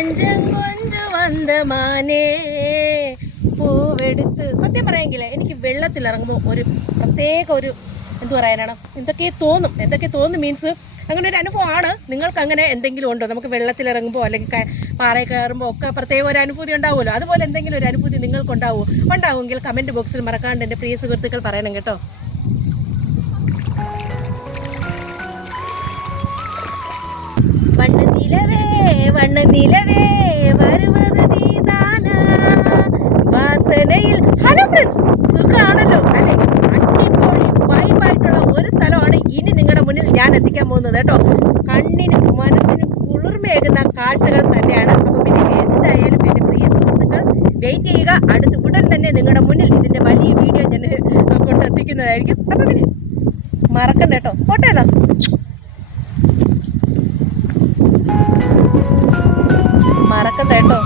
തഞ്ചം കൊഞ്ചു വന്ന മാനേ പൂവെടുത്ത്. സത്യം പറയാമെങ്കിൽ എനിക്ക് വെള്ളത്തിലിറങ്ങുമ്പോൾ ഒരു പ്രത്യേക ഒരു എന്തു പറയാനാണ്, എന്തൊക്കെ തോന്നും മീൻസ് അങ്ങനെ ഒരു അനുഭവമാണ്. നിങ്ങൾക്ക് അങ്ങനെ എന്തെങ്കിലും ഉണ്ടോ? നമുക്ക് വെള്ളത്തിലിറങ്ങുമ്പോൾ അല്ലെങ്കിൽ പാറയിൽ കയറുമ്പോൾ ഒക്കെ പ്രത്യേക ഒരു അനുഭൂതി ഉണ്ടാവുമല്ലോ. അതുപോലെ എന്തെങ്കിലും ഒരു അനുഭൂതി നിങ്ങൾക്ക് ഉണ്ടാവുമെങ്കിൽ കമൻറ്റ് ബോക്സിൽ മറക്കാണ്ട് എൻ്റെ പ്രിയ സുഹൃത്തുക്കൾ പറയണം കേട്ടോ. വണ്ണനിലവേ വരുന്നത് നീതാനാ വാസനയിൽ. ഹലോ ഫ്രണ്ട്സ്, സുഖമാണല്ലോ അല്ലേ? അടിപൊളി വൈബായിട്ടുള്ള ഒരു സ്ഥലമാണ് ഇനി നിങ്ങളുടെ മുന്നിൽ ഞാൻ എത്തിക്കാൻ പോകുന്നത് കേട്ടോ. കണ്ണിനും മനസ്സിനും കുളിർമയേകുന്ന കാഴ്ചകൾ തന്നെയാണ്. അപ്പം പിന്നെ എന്തായാലും എൻ്റെ പ്രിയ സുഹൃത്തുക്കൾ വെയിറ്റ് ചെയ്യുക. അടുത്ത് ഉടൻ തന്നെ നിങ്ങളുടെ മുന്നിൽ ഇതിൻ്റെ വലിയ വീഡിയോ ഞാൻ കൊണ്ടെത്തിക്കുന്നതായിരിക്കും. അപ്പം പിന്നെ മറക്കണ്ട കേട്ടോ. പോട്ടേതാ മറക്കണ്ട കേട്ടോ.